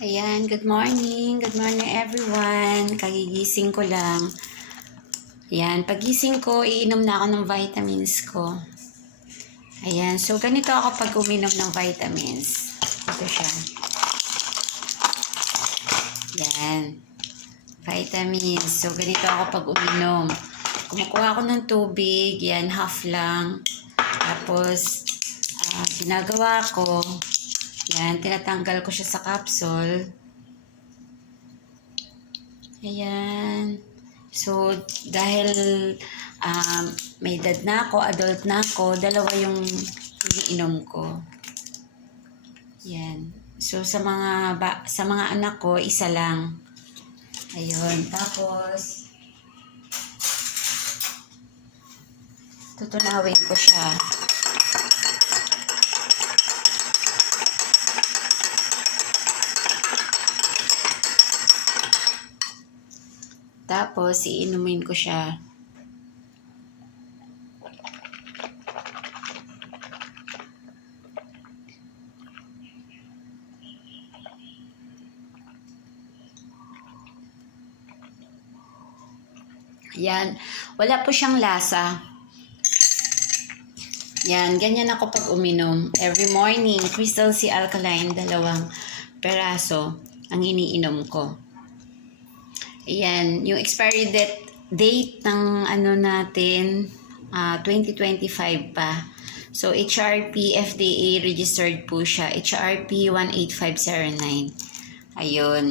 Ayan, good morning. Good morning everyone. Kagigising ko lang. Ayan, pagising ko, iinom na ako ng vitamins ko. Ayan, so ganito ako pag uminom ng vitamins. Ito siya. Ayan, vitamins. So ganito ako pag uminom. Kumukuha ako ng tubig. Yan, half lang. Tapos, ginagawa ko, yan, tinatanggal ko siya sa capsule. Ayan. So, dahil may edad na ako, adult na ako, dalawa yung iniinom ko. Yan. So, sa mga anak ko, isa lang. Ayun. Tapos, tutunawin ko siya. Tapos, iinumin ko siya. Yan. Wala po siyang lasa. Yan. Ganyan ako pag uminom. Every morning, Crystal C Alkaline, 2 peraso ang iniinom ko. Ayan, yung expiry date ng ano natin, 2025 pa. So, HRP FDA registered po siya. HRP 18509. Ayun.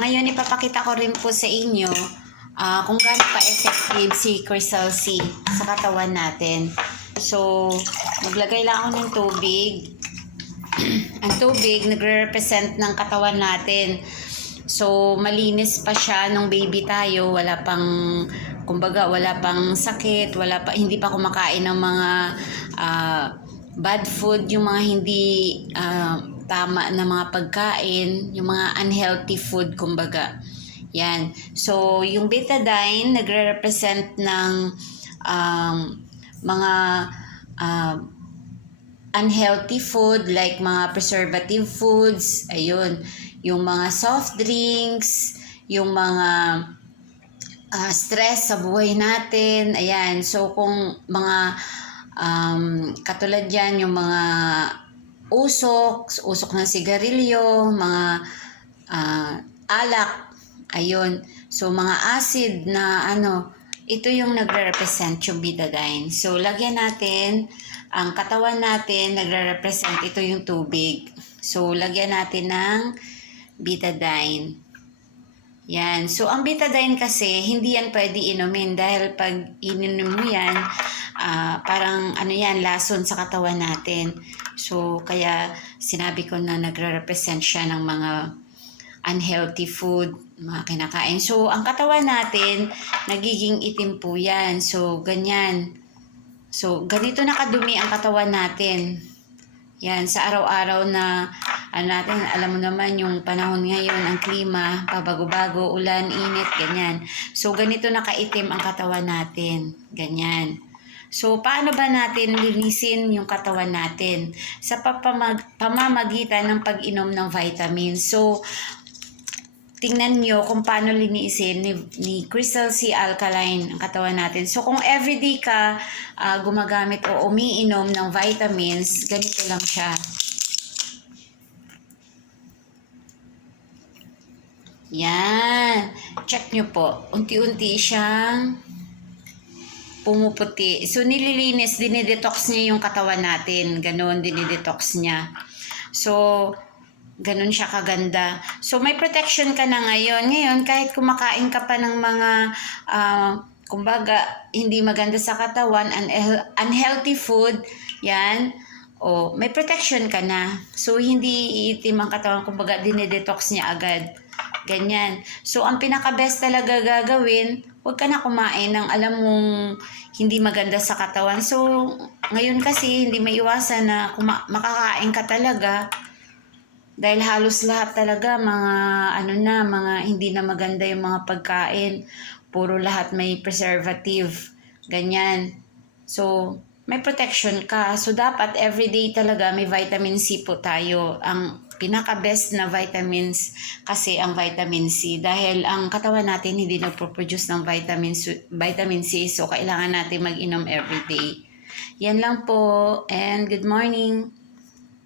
Ngayon, ipapakita ko rin po sa inyo kung gaano ka-effective si Crystal C sa katawan natin. So, maglagay lang ako ng tubig. Ang tubig nagre-represent ng katawan natin. So, malinis pa siya nung baby tayo, wala pang kumbaga wala pang sakit, hindi pa kumakain ng mga bad food, yung mga hindi tama na mga pagkain, yung mga unhealthy food kumbaga. Yan. So, yung betadine nagre-represent ng mga unhealthy food like mga preservative foods, ayun, yung mga soft drinks, yung mga stress sa buhay natin, ayan. So kung mga katulad yan, yung mga usok ng sigarilyo, mga alak, ayun. So mga acid na ito yung nagre-represent yung betadine. So lagyan natin ang katawan natin, nagre-represent ito yung tubig. So, lagyan natin ng betadine. Yan. So, ang betadine kasi, hindi yan pwede inumin dahil pag ininom mo yan, parang lason sa katawan natin. So, kaya sinabi ko na nagre-represent siya ng mga unhealthy food, mga kinakain. So, ang katawan natin, nagiging itim po yan. So, ganyan. So, ganito na kadumi ang katawan natin. Yan, sa araw-araw na natin, alam mo naman yung panahon ngayon, ang klima, pabago-bago, ulan, init, ganyan. So, ganito na kaitim ang katawan natin. Ganyan. So, paano ba natin linisin yung katawan natin? Sa pamamagitan ng pag-inom ng vitamins. So, tingnan nyo kung paano linisin ni Crystal C Alkaline ang katawan natin. So, kung everyday ka gumagamit o umiinom ng vitamins, ganito lang siya. Yan. Check nyo po. Unti-unti siyang pumuputi. So, nililinis, dinidetox niya yung katawan natin. Ganon, dinidetox niya. So, ganun siya kaganda. So, may protection ka na ngayon. Ngayon, kahit kumakain ka pa ng mga, kumbaga, hindi maganda sa katawan, unhealthy food, yan, may protection ka na. So, hindi iitim ang katawan, kumbaga, dinedetox niya agad. Ganyan. So, ang pinaka-best talaga gagawin, huwag ka na kumain ng alam mong hindi maganda sa katawan. So, ngayon kasi, hindi maiwasan na makakain ka talaga. Dahil halos lahat talaga mga hindi na maganda yung mga pagkain. Puro lahat may preservative. Ganyan. So, may protection ka. So, dapat everyday talaga may vitamin C po tayo. Ang pinaka-best na vitamins kasi ang vitamin C. Dahil ang katawan natin hindi nagpo-produce ng vitamin C. So, kailangan natin mag-inom everyday. Yan lang po. And good morning.